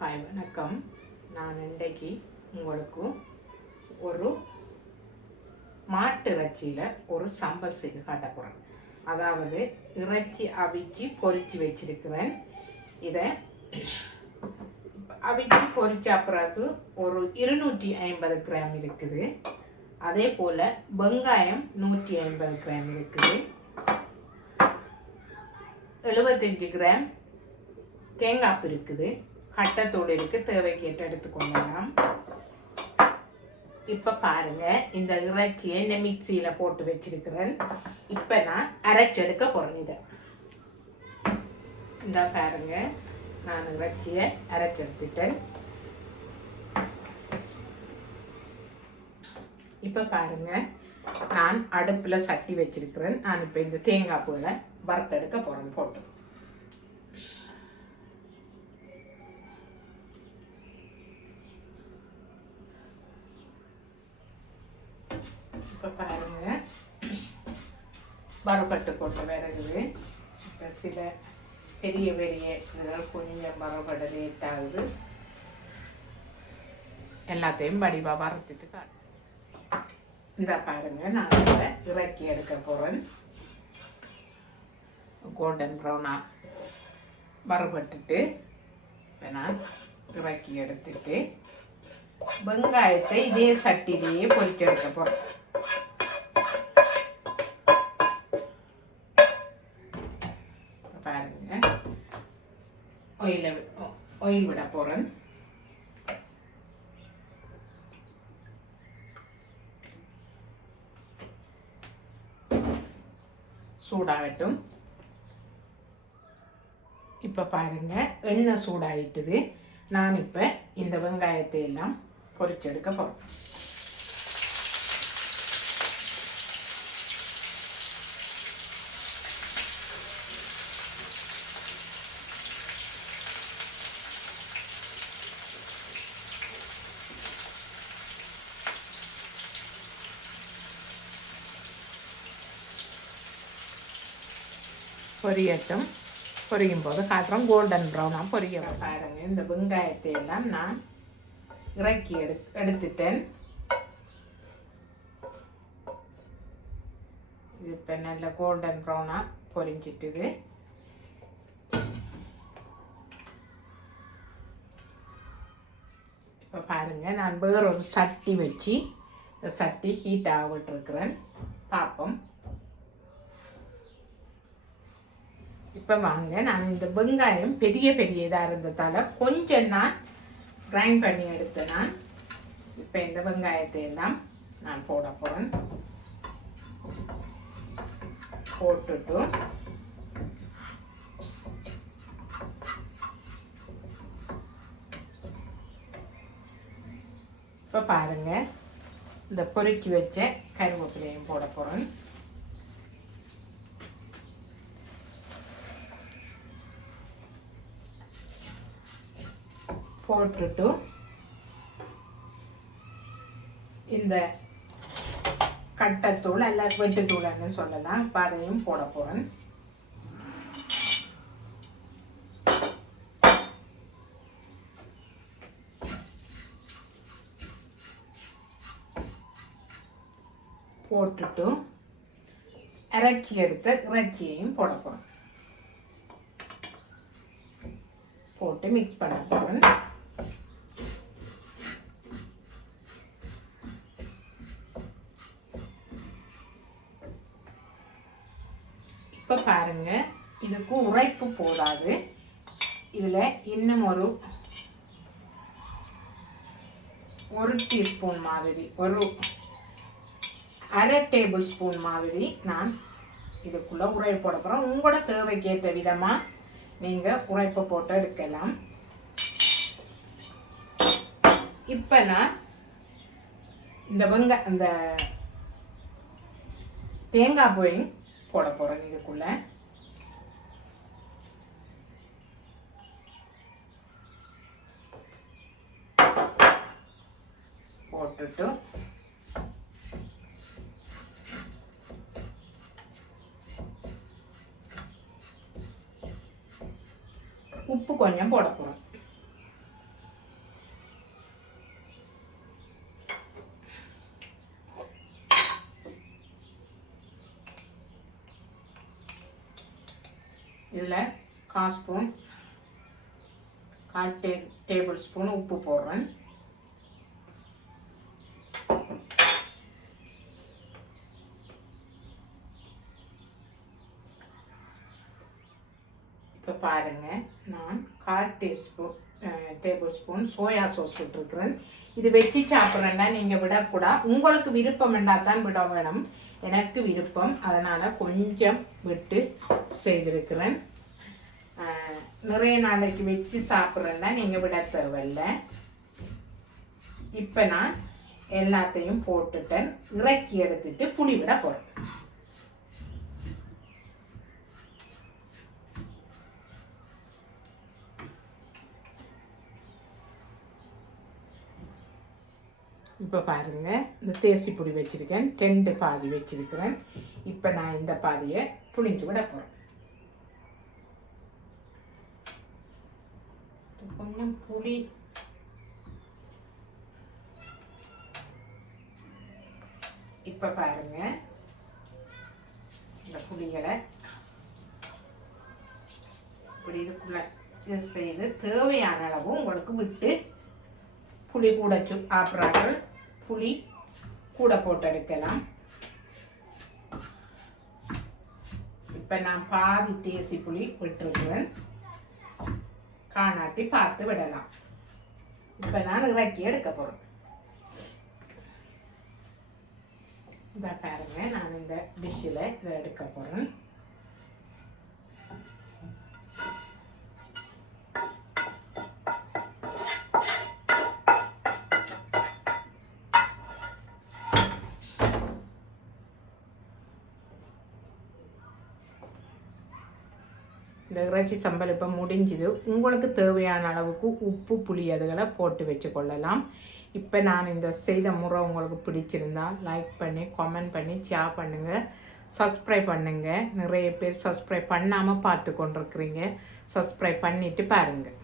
Hi வணக்கம். நான் இன்றைக்கு உங்களுக்கு ஒரு மாட்டு இறைச்சியில் ஒரு சம்பல் செய்து காட்ட போகிறேன். அதாவது இறைச்சி அவிச்சு பொரித்து வச்சிருக்கிறேன். இதை அவிச்சு பொரிச்ச பிறகு ஒரு 250 கிராம் இருக்குது. அதே போல் வெங்காயம் 150 கிராம் இருக்குது. 75 கிராம் தேங்காய் இருக்குது. கட்டத்தூள் இருக்குது, தேவைக்கேற்ற எடுத்துக்கொள்ளலாம். இப்போ பாருங்க, இந்த இறைச்சியை இந்த மிக்சியில் போட்டு வச்சிருக்கிறேன். இப்போ நான் அரைச்செடுக்க போகிறேன். இதை இந்த பாருங்க, நான் இறைச்சியை அரைச்செடுத்துட்டேன். இப்போ பாருங்க, நான் அடுப்பில் சட்டி வச்சிருக்கிறேன். நான் இப்போ இந்த தேங்காய் பூவை வறுத்தெடுக்க போகிறேன் போட்டு. இப்போ பாருங்க, வறுபட்டு போட்டு விறகுது. இப்போ சில பெரிய பெரிய கொஞ்சம் வறுபட லேட் ஆகுது. எல்லாத்தையும் வடிவாக வறுத்துட்டு இந்த பாருங்க, நான் இதை இறக்கி எடுக்க போகிறேன். கோல்டன் ப்ரௌனாக வறுபட்டுட்டு இப்போ நான் இறக்கி எடுத்துட்டு வெங்காயத்தை இதே சட்டிலேயே பொரிச்சு எடுக்க போகிறேன். பாருங்க, ஆயில் விட போகிறேன். சூடாகட்டும். இப்போ பாருங்க, எண்ணெய் சூடாயிட்டுது. நான் இப்போ இந்த வெங்காயத்தை எல்லாம் பொரிச்செடுக்க போகிறேன். பொரியட்டும். பொரியும் போது காட்டுறோம். கோல்டன் ப்ரௌனாக பொரிய பாருங்க. இந்த வெங்காயத்தை எல்லாம் நான் இறக்கி எடுத்துட்டேன். இது இப்போ நல்ல கோல்டன் ப்ரௌனாக பொரிஞ்சிட்டுது. இப்போ பாருங்க, நான் வேற ஒரு சட்டி வச்சு சட்டி ஹீட் ஆக விட்டுருக்குறேன். பார்ப்போம். இப்போ வாங்க, நான் இந்த வெங்காயம் பெரிய பெரிய இதாக இருந்ததால் கொஞ்சம் நான் கிரைண்ட் பண்ணி எடுத்தேன். நான் இப்போ இந்த வெங்காயத்தை எல்லாம் நான் போட போகிறேன். போட்டுட்டு இப்போ பாருங்க, இந்த பொரிச்சு வச்ச கருவேப்பிலையும் போட போகிறேன். போட்டுட்டு இந்த கட்டத்தூள் அல்ல வெட்டுத்தூள்னு சொல்லலாம், இப்போ அதையும் போட போகிறேன். போட்டுட்டு இறைச்சி எடுத்த இறைச்சியையும் போட போகிறேன். போட்டு மிக்ஸ் பண்ண போகிறேன். இப்போ பாருங்க, இதுக்கு உரைப்பு போதாது. இதில் இன்னும் ஒரு டீஸ்பூன் மாதிரி, ஒரு அரை டேபிள் ஸ்பூன் மாதிரி நான் இதுக்குள்ளே உரைப்பு போட போகிறேன். உங்களோட தேவைக்கேற்ற விதமாக நீங்கள் உரைப்பை போட்டு எடுக்கலாம். இப்போ நான் இந்த தேங்காய் போய் போட போகிறேன். இதுக்குள்ள போட்டுட்டு உப்பு கொஞ்சம் போட போகிறோம். இதில் 1/4 ஸ்பூன் 1/4 டேபிள் ஸ்பூன் உப்பு போடுறேன். இப்போ பாருங்கள், நான் 1/4 டேபிள் ஸ்பூன் சோயா சாஸ் விட்டுருக்குறேன். இது வச்சு சாப்பிட்றேன்னா நீங்கள் விடக்கூடாது. உங்களுக்கு விருப்பம் என்றால் தான் விட வேணும். எனக்கு விருப்பம், அதனால் கொஞ்சம் விட்டு செய்திருக்கிறேன். நிறைய நாளைக்கு வச்சு சாப்பிட்றேன்னா நீங்கள் விட தேவையில்லை. இப்போ நான் எல்லாத்தையும் போட்டுட்டேன். இறக்கி எடுத்துட்டு புளி விட போகிறேன். இப்போ பாருங்கள், இந்த தேசி பொடி வச்சுருக்கேன். 2 பாதி வச்சுருக்கிறேன். இப்போ நான் இந்த பாதியை புளிஞ்சு விட போகிறேன். கொஞ்சம் புளி இப்போ பாருங்கள், இந்த புளிகளை இப்படி இதுக்குள்ள இது செய்து தேவையான அளவு உங்களுக்கு விட்டு புளி கூட ஆப்புறார்கள் புளி கூட போட்டு எடுக்கலாம். இப்போ நான் பாதி தேசி புளி விட்டுருக்குறேன். காணாட்டி பார்த்து விடலாம். இப்போ நான் இறக்கி எடுக்க போகிறேன். இதை பாருங்க, நான் இந்த டிஷ்ஷில் இதை எடுக்க போகிறேன். இந்த இறைச்சி சம்பல் இப்போ முடிஞ்சுது. உங்களுக்கு தேவையான அளவுக்கு உப்பு புளி அதுகளை போட்டு வச்சுக்கொள்ளலாம். இப்போ நான் இந்த செய்த முறை உங்களுக்கு பிடிச்சிருந்தா லைக் பண்ணி கமெண்ட் பண்ணி ஷேர் பண்ணுங்கள், சப்ஸ்கிரைப் பண்ணுங்கள். நிறைய பேர் சப்ஸ்கிரைப் பண்ணாமல் பார்த்து கொண்டிருக்கிறீங்க. சப்ஸ்கிரைப் பண்ணிவிட்டு பாருங்கள்.